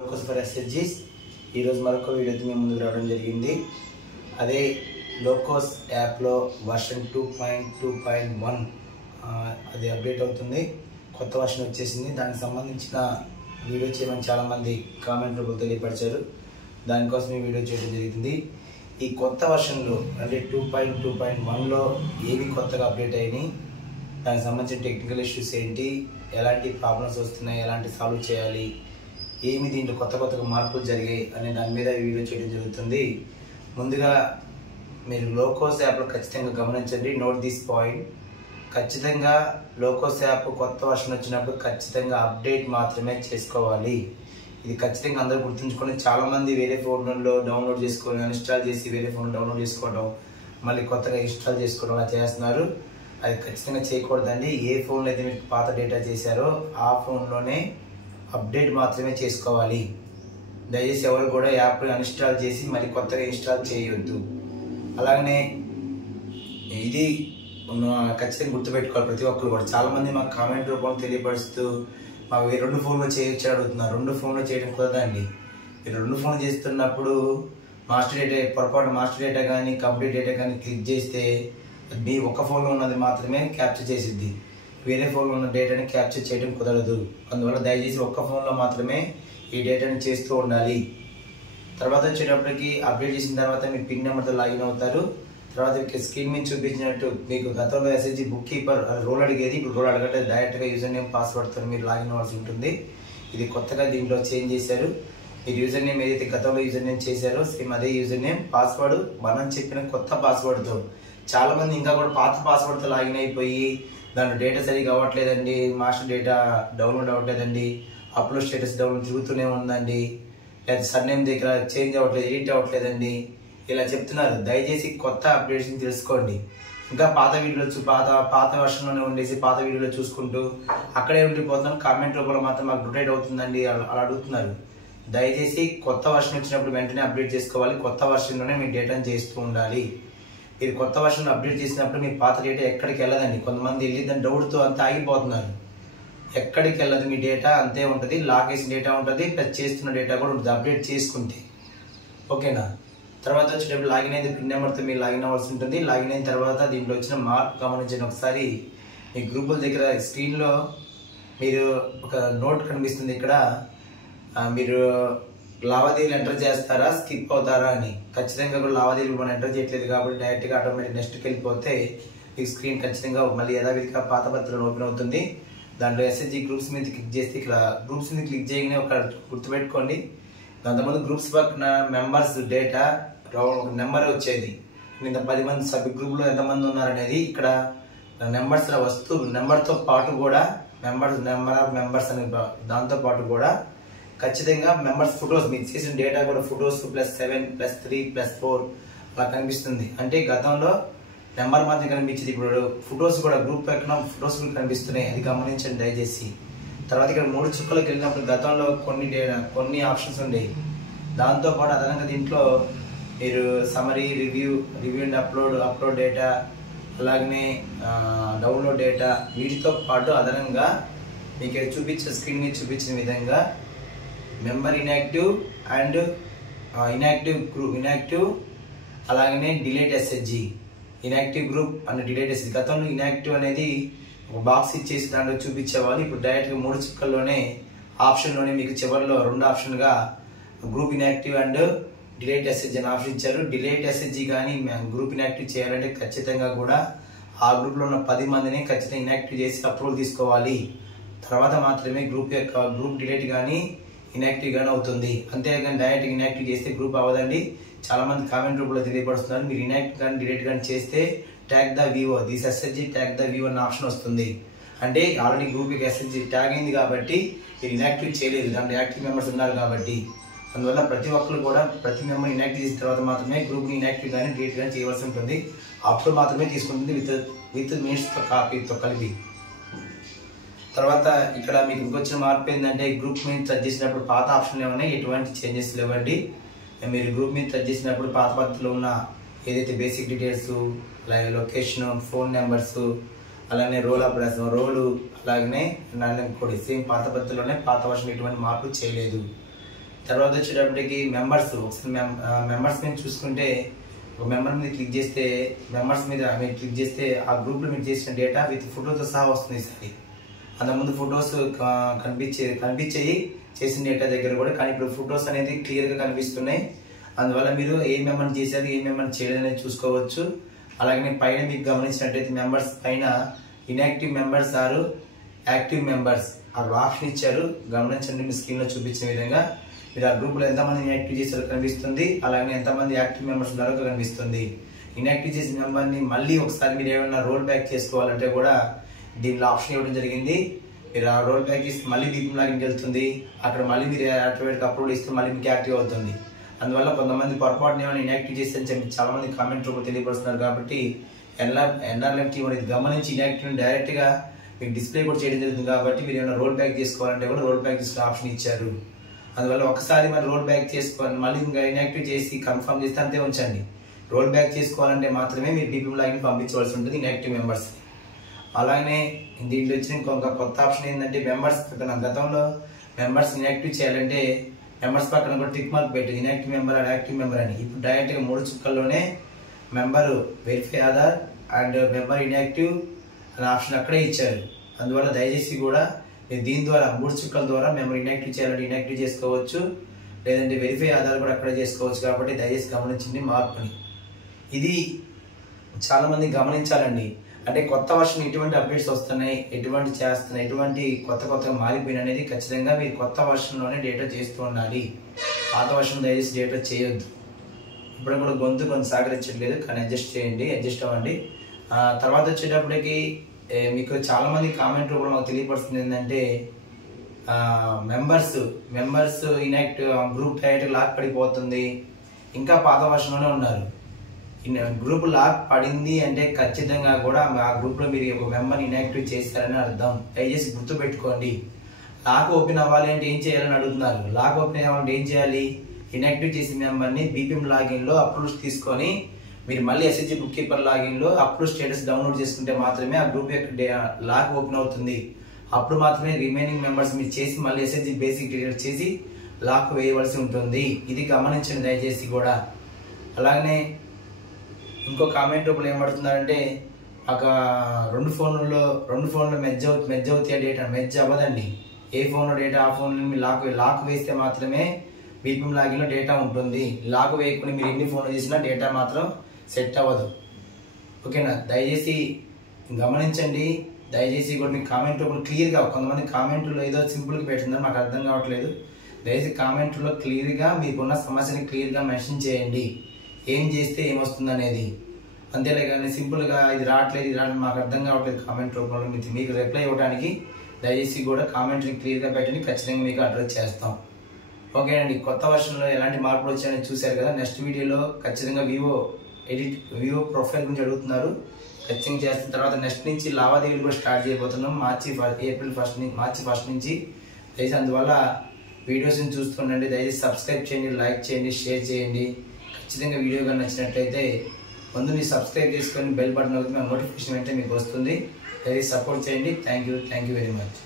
Focus for ఎస్ఎస్జీస్ ఈరోజు మరొక వీడియోతో మేము ముందుకు రావడం జరిగింది. అదే లోకోస్ యాప్లో వర్షన్ 2.2.1 అది అప్డేట్ అవుతుంది. కొత్త వర్షన్ వచ్చేసింది. దానికి సంబంధించిన వీడియో చేయమని చాలామంది కామెంట్ రూపంలో తెలియపరిచారు. దానికోసం ఈ వీడియో చేయడం జరుగుతుంది. ఈ కొత్త వర్షన్లో అంటే 2.2.1లో ఏవి కొత్తగా అప్డేట్ అయినాయి, దానికి సంబంధించిన టెక్నికల్ ఇష్యూస్ ఏంటి, ఎలాంటి ప్రాబ్లమ్స్ వస్తున్నాయి, ఎలాంటి సాల్వ్ చేయాలి, ఏమి దీంట్లో కొత్తగా మార్పులు జరిగాయి అనే దాని మీద వీడియో చేయడం జరుగుతుంది. ముందుగా మీరు లోకోస్ యాప్లో ఖచ్చితంగా గమనించండి. Note this point. ఖచ్చితంగా లోకోస్ యాప్ కొత్త వర్షన్ వచ్చినప్పుడు ఖచ్చితంగా అప్డేట్ మాత్రమే చేసుకోవాలి. ఇది ఖచ్చితంగా అందరూ గుర్తుంచుకొని, చాలామంది వేరే ఫోన్లలో డౌన్లోడ్ చేసుకొని ఇన్స్టాల్ చేసి వేరే ఫోన్ డౌన్లోడ్ చేసుకోవడం, మళ్ళీ కొత్తగా ఇన్స్టాల్ చేసుకోవడం అలా చేస్తున్నారు. అది ఖచ్చితంగా చేయకూడదండి. ఏ ఫోన్లో అయితే మీరు పాత డేటా చేశారో ఆ ఫోన్లోనే అప్డేట్ మాత్రమే చేసుకోవాలి. దయచేసి ఎవరు కూడా యాప్ అన్ఇన్స్టాల్ చేసి మరి కొత్తగా ఇన్స్టాల్ చేయొద్దు. అలాగనే ఇది ఖచ్చితంగా గుర్తుపెట్టుకోవాలి ప్రతి ఒక్కరు కూడా. చాలామంది మాకు కామెంట్ రూపంలో తెలియపరుస్తూ మాకు 2 ఫోన్లో చేయొచ్చు అడుగుతున్నారు. 2 ఫోన్లో చేయడం కుదరదండి. మీరు 2 ఫోన్లు చేస్తున్నప్పుడు మాస్టర్ డేటా పొరపాటు మాస్టర్ డేటా కానీ కంప్లీట్ డేటా కానీ క్లిక్ చేస్తే మీ ఒక్క ఫోన్లో ఉన్నది మాత్రమే క్యాప్చర్ చేసిద్ది. వేరే ఫోన్లో ఉన్న డేటాని క్యాప్చర్ చేయడం కుదరదు. అందువల్ల దయచేసి ఒక్క ఫోన్లో మాత్రమే ఈ డేటాని చేస్తూ ఉండాలి. తర్వాత వచ్చేటప్పటికి అప్డేట్ చేసిన తర్వాత మీ పిన్ నెంబర్తో లాగిన్ అవుతారు. తర్వాత స్క్రీన్ మీద చూపించినట్టు మీకు గతంలో ఎస్ఎస్జీ బుక్ కీపర్ రోల్ అడిగేది, ఇప్పుడు రోల్ అడగట్లేదు. డైరెక్ట్గా యూజర్ నేమ్ పాస్వర్డ్తో మీరు లాగిన్ అవ్వాల్సి ఉంటుంది. ఇది కొత్తగా దీంట్లో చేంజ్ చేశారు. మీరు యూజర్ నేమ్ ఏదైతే గతంలో యూజర్ నేమ్ చేశారో సేమ్ అదే యూజర్ నేమ్, పాస్వర్డ్ మనం చెప్పిన కొత్త పాస్వర్డ్తో. చాలామంది ఇంకా కూడా పాత పాస్వర్డ్తో లాగిన్ అయిపోయి దాంట్లో డేటా సరిగా అవ్వట్లేదండి, మాస్టర్ డేటా డౌన్లోడ్ అవ్వట్లేదండి, అప్లోడ్ స్టేటస్ డౌన్లోడ్ తిరుగుతూనే ఉందండి, లేదా సర్నేమ్ దగ్గర చేంజ్ అవ్వట్లేదు, ఎడిట్ అవ్వట్లేదండి, ఇలా చెప్తున్నారు. దయచేసి కొత్త అప్డేట్స్ని తెలుసుకోండి. ఇంకా పాత వీడియోలు పాత వర్షన్లోనే ఉండేసి పాత వీడియోలో చూసుకుంటూ అక్కడే ఉండిపోతున్నాం. కామెంట్ రూపంలో మాత్రం మాకు అప్డేట్ అవుతుందండి అలా అడుగుతున్నారు. దయచేసి కొత్త వర్షన్ వచ్చినప్పుడు వెంటనే అప్డేట్ చేసుకోవాలి. కొత్త వర్షన్లోనే మీ డేటాను చేస్తూ ఉండాలి. మీరు కొత్త వర్షన్ అప్డేట్ చేసినప్పుడు మీ పాత డేటా ఎక్కడికి వెళ్ళదండి. కొంతమంది వెళ్ళి దాని డౌట్తో అంతా ఆగిపోతున్నారు. ఎక్కడికి వెళ్ళదు, మీ డేటా అంతే ఉంటుంది. లాక్ వేసిన డేటా ఉంటుంది, ప్లస్ చేస్తున్న డేటా కూడా ఉంటుంది అప్డేట్ చేసుకుంటే. ఓకేనా? తర్వాత వచ్చేటప్పుడు లాగిన్ అయితే పిన్ నెంబర్తో మీరు లాగిన్ అవ్వాల్సి ఉంటుంది. లాగిన్ అయిన తర్వాత దీంట్లో వచ్చిన మార్క్ గమనించండి ఒకసారి. మీ గ్రూపుల దగ్గర స్క్రీన్లో మీరు ఒక నోట్ కనిపిస్తుంది. ఇక్కడ మీరు లావాదేవీలు ఎంటర్ చేస్తారా, స్కిప్ అవుతారా అని. ఖచ్చితంగా కూడా లావాదేవీలు మనం ఎంటర్ చేయట్లేదు కాబట్టి డైరెక్ట్గా ఆటోమేటిక్ నెక్స్ట్కి వెళ్ళిపోతే ఈ స్క్రీన్ ఖచ్చితంగా మళ్ళీ యథావిధిగా పాత పత్రాలు ఓపెన్ అవుతుంది. దాంట్లో ఎస్ఎస్జీ గ్రూప్స్ మీద క్లిక్ చేస్తే ఇక్కడ గ్రూప్స్ మీద క్లిక్ చేయగానే ఒక గుర్తుపెట్టుకోండి, అంతమంది గ్రూప్స్ పక్కన మెంబర్స్ డేటా ఒక నెంబర్ వచ్చేది. ఇంత 10 మంది సభ్యు గ్రూప్లో ఎంతమంది ఉన్నారనేది ఇక్కడ నెంబర్స్ వస్తూ నెంబర్తో పాటు కూడా నెంబర్ ఆఫ్ మెంబర్స్ అనే దాంతో పాటు కూడా ఖచ్చితంగా మెంబర్స్ ఫొటోస్ మీరు చేసిన డేటా కూడా ఫొటోస్ +7 +3 +4 అలా కనిపిస్తుంది. అంటే గతంలో నెంబర్ మాత్రం కనిపించింది, ఇప్పుడు ఫొటోస్ కూడా గ్రూప్ పక్కన ఫొటోస్ కూడా కనిపిస్తున్నాయి. అది గమనించండి దయచేసి. తర్వాత ఇక్కడ 3 చుక్కలకు వెళ్ళినప్పుడు గతంలో కొన్ని ఆప్షన్స్ ఉండేవి. దాంతోపాటు అదనంగా దీంట్లో మీరు summary, review and upload data, అలాగనే డౌన్లోడ్ డేటా, వీటితో పాటు అదనంగా మీకు చూపించిన స్క్రీన్ మీద చూపించిన విధంగా మెంబర్ ఇన్యాక్టివ్ అండ్ ఇన్యాక్టివ్ అలాగనే delete SSG, inactive group and delete SSG. గతంలో ఇన్యాక్టివ్ అనేది ఒక బాక్స్ ఇచ్చేసి దాంట్లో చూపించేవాళ్ళు. ఇప్పుడు డైరెక్ట్గా 3 చుక్కల్లోనే ఆప్షన్లోనే మీకు చివరిలో 2 ఆప్షన్గా group inactive and delete SSG అని ఆప్షన్ ఇచ్చారు. డిలీట్ ఎస్ఎస్జీ కానీ గ్రూప్ ఇన్యాక్టివ్ చేయాలంటే ఖచ్చితంగా కూడా ఆ గ్రూప్లో ఉన్న 10 మందిని ఖచ్చితంగా ఇన్యాక్టివ్ చేసి అప్రూవల్ తీసుకోవాలి. తర్వాత మాత్రమే గ్రూప్ డిలీట్ కానీ ఇన్యాక్టివ్ గానీ అవుతుంది. అంతేగాని డైరెక్ట్ ఇన్యాక్టివ్ చేస్తే గ్రూప్ అవ్వదండి. చాలా మంది కామెంట్ రూపంలో తెలియపరుస్తున్నారు. మీరు ఇన్యాక్టివ్ కానీ డిలీట్ కానీ చేస్తే tag the Vivo this SSG tag the Vivo అన్న ఆప్షన్ వస్తుంది. అంటే ఆల్రెడీ గ్రూప్ ఎస్ఎస్జీ ట్యాగ్ అయింది కాబట్టి మీరు ఇన్యాక్టివ్ చేయలేదు, దాంట్లో యాక్టివ్ మెంబర్స్ ఉన్నారు కాబట్టి. అందువల్ల ప్రతి ఒక్కరు కూడా ప్రతి మెంబర్ ఇన్యాక్టివ్ చేసిన తర్వాత మాత్రమే గ్రూప్ని ఇన్యాక్టివ్ కానీ డిలీట్ కానీ చేయవలసి ఉంటుంది. అప్పుడు మాత్రమే తీసుకుంటుంది విత్ మినిట్స్తో కాపీతో కలిపి. తర్వాత ఇక్కడ మీకు ఇంకొచ్చిన మార్పు ఏంటంటే గ్రూప్ మీద టచ్ చేసినప్పుడు పాత ఆప్షన్లు ఏమైనా ఎటువంటి చేంజెస్ లేవండి. మీరు గ్రూప్ మీద టచ్ చేసినప్పుడు పాత పద్ధతిలో ఉన్న ఏదైతే basic details, location, phone numbers, అలానే రోల్ అలాగనే నాణ్యం కూడా సేమ్ పాత పద్ధతిలోనే పాత వర్షన్ ఎటువంటి మార్పు చేయలేదు. తర్వాత వచ్చేటప్పటికి మెంబర్స్, ఒకసారి మెంబర్స్ మీద చూసుకుంటే ఒక మెంబర్ మీద క్లిక్ చేస్తే మెంబర్స్ మీద మీరు క్లిక్ చేస్తే ఆ గ్రూప్లో మీరు చేసిన డేటా విత్ ఫోటోతో సహా వస్తుంది ఈసారి. అంతకుముందు ఫొటోస్ కనిపించేవి చేసిన డేటా దగ్గర కూడా, కానీ ఇప్పుడు ఫొటోస్ అనేది క్లియర్గా కనిపిస్తున్నాయి. అందువల్ల మీరు ఏ మెంబర్ని చేశారు ఏ మెంబర్ని చేయలేదు అనేది చూసుకోవచ్చు. అలాగే పైన మీకు గమనించినట్టయితే మెంబర్స్ పైన ఇన్యాక్టివ్ మెంబర్స్ ఆరు యాక్టివ్ మెంబర్స్ ఆ ఆప్షన్ ఇచ్చారు. గమనించండి, మీ స్క్రీన్లో చూపించిన విధంగా మీరు ఆ గ్రూప్లో ఎంతమంది ఇన్యాక్టివ్ చేశారో కనిపిస్తుంది, అలాగే ఎంతమంది యాక్టివ్ మెంబర్స్ ఉన్నారో కనిపిస్తుంది. ఇన్యాక్టివ్ చేసిన మెంబర్ని మళ్ళీ ఒకసారి మీరు ఏమైనా రోల్ బ్యాక్ చేసుకోవాలంటే కూడా దీనిలో ఆప్షన్ ఇవ్వడం జరిగింది. మీరు ఆ రోల్ బ్యాక్ ఇస్తే మళ్ళీ దీపం లాగిన్కి వెళ్తుంది, అక్కడ మళ్ళీ మీరు యాక్టివేట్ అప్లోడ్ ఇస్తే మళ్ళీ మీకు యాక్టివ్ అవుతుంది. అందువల్ల కొంతమంది పొరపాటున ఏమైనా ఇన్యాక్టివ్ చేస్తే చెప్పి చాలా మంది కామెంట్ రూపంలో తెలియపరుస్తున్నారు. కాబట్టి ఎన్ఆర్ఎం టీం అనేది గమనించి ఇన్యాక్టివ్ డైరెక్ట్గా మీకు డిస్ప్లే కూడా చేయడం జరుగుతుంది. కాబట్టి మీరు ఏమైనా రోల్ బ్యాక్ చేసుకోవాలంటే కూడా రోల్ బ్యాక్ చేసుకునే ఆప్షన్ ఇచ్చారు. అందువల్ల ఒకసారి మరి రోల్ బ్యాక్ చేసుకోవాలి, మళ్ళీ ఇంకా ఇన్యాక్టివ్ చేసి కన్ఫర్మ్ చేస్తే అంతే ఉంచండి. రోల్ బ్యాక్ చేసుకోవాలంటే మాత్రమే మీరు డిపిఎం లాగిన్ పంపించవలసి ఉంటుంది ఇన్యాక్టివ్ మెంబర్స్. అలాగే దీంట్లో వచ్చిన ఇంకొక కొత్త ఆప్షన్ ఏంటంటే మెంబర్స్ పక్కన, గతంలో మెంబర్స్ ఇన్యాక్టివ్ చేయాలంటే మెంబర్స్ పక్కన కూడా టిక్ మార్క్ పెట్టి inactive member and active member అని. ఇప్పుడు డైరెక్ట్గా 3 చుక్కల్లోనే member verify Aadhaar and member inactive అనే ఆప్షన్ అక్కడే ఇచ్చారు. అందువల్ల దయచేసి కూడా దీని ద్వారా 3 చుక్కల ద్వారా మెంబర్ ఇన్యాక్టివ్ చేయాలంటే ఇన్యాక్టివ్ చేసుకోవచ్చు, లేదంటే వెరిఫై ఆధార్ కూడా అక్కడే చేసుకోవచ్చు. కాబట్టి దయచేసి గమనించండి మార్పుని. ఇది చాలా మంది గమనించాలండి. అంటే కొత్త వర్షన్ ఎటువంటి అప్డేట్స్ వస్తున్నాయి, ఎటువంటి చేస్తున్నాయి, ఎటువంటి కొత్తగా మారిపోయిన అనేది ఖచ్చితంగా మీరు కొత్త వర్షన్లోనే డేటా చేస్తూ ఉండాలి. పాత వర్షన్ దయచేసి డేటా చేయొద్దు. ఇప్పుడు కూడా కొంచెం సహకరించట్లేదు, కానీ అడ్జస్ట్ అవ్వండి. తర్వాత వచ్చేటప్పటికి మీకు చాలా మంది కామెంట్ కూడా మాకు తెలియపరుస్తుంది ఏంటంటే members inactive group direct lock పడిపోతుంది, ఇంకా పాత వర్షన్లోనే ఉన్నారు. గ్రూప్ లాక్ పడింది అంటే ఖచ్చితంగా కూడా ఆ గ్రూప్లో మీరు ఒక మెంబర్ని ఇన్యాక్టివ్ చేస్తారని అర్థం. దయచేసి గుర్తుపెట్టుకోండి. లాక్ ఓపెన్ అవ్వాలి అంటే ఏం చేయాలని అడుగుతున్నారు. లాక్ ఓపెన్ అవ్వాలంటే ఏం చేయాలి? ఇన్యాక్టివ్ చేసిన మెంబర్ని బీపీఎం లాగిన్లో అప్రూవ్ తీసుకొని మీరు మళ్ళీ ఎస్హెచ్జి బుక్ కీపర్ లాగిన్లో అప్రూవ్ స్టేటస్ డౌన్లోడ్ చేసుకుంటే మాత్రమే ఆ గ్రూప్ యొక్క లాక్ ఓపెన్ అవుతుంది. అప్పుడు మాత్రమే రిమైనింగ్ మెంబర్స్ మీరు చేసి మళ్ళీ ఎస్హెచ్జి బేసిక్ డీటెయిల్స్ చేసి లాక్ వేయవలసి ఉంటుంది. ఇది గమనించండి దయచేసి కూడా. అలాగనే ఇంకో కామెంట్ రూపంలో ఏమడుతున్నారంటే ఒక రెండు ఫోన్లలో మెజ్ అవుతాయి డేటా. మెజ్ అవ్వదండి. ఏ ఫోన్లో డేటా ఆ ఫోన్లో మీరు లాక్ వేస్తే మాత్రమే బీపీఎం లాగిన్లో డేటా ఉంటుంది. లాక్ వేయకుండా మీరు ఎన్ని ఫోన్లు చేసినా డేటా మాత్రం సెట్ అవ్వదు. ఓకేనా? దయచేసి గమనించండి. దయచేసి కూడా మీకు కామెంట్ రూపంలో క్లియర్గా, కొంతమంది కామెంట్లో ఏదో సింపుల్గా పెట్టిందని మాకు అర్థం కావట్లేదు. దయచేసి కామెంట్లో క్లియర్గా మీకున్న సమస్యని క్లియర్గా మెన్షన్ చేయండి, ఏం చేస్తే ఏమొస్తుంది అనేది. అంతేలే కానీ సింపుల్గా ఇది రావట్లేదు మాకు అర్థం కావట్లేదు కామెంట్ రూపంలో మీకు రిప్లై ఇవ్వడానికి దయచేసి కూడా కామెంట్ని క్లియర్గా పెట్టండి, ఖచ్చితంగా మీకు అడ్రస్ చేస్తాం. ఓకేనండి. కొత్త వర్షన్లో ఎలాంటి మార్పులు వచ్చాయని చూశారు కదా. నెక్స్ట్ వీడియోలో ఖచ్చితంగా వివో ప్రొఫైల్ గురించి అడుగుతున్నారు, ఖచ్చితంగా చేస్తున్న తర్వాత నెక్స్ట్ నుంచి లావాదేవీలు కూడా స్టార్ట్ చేయబోతున్నాం మార్చి 1 నుంచి. దయచేసి అందువల్ల వీడియోస్ని చూస్తుండండి. దయచేసి సబ్స్క్రైబ్ చేయండి, లైక్ చేయండి, షేర్ చేయండి. ఖచ్చితంగా వీడియో కానీ నచ్చినట్లయితే ముందు మీరు సబ్స్క్రైబ్ చేసుకొని బెల్ బటన్ అవుతుంది, నోటిఫికేషన్ వెంటనే మీకు వస్తుంది. దయచేసి సపోర్ట్ చేయండి. Thank you very much.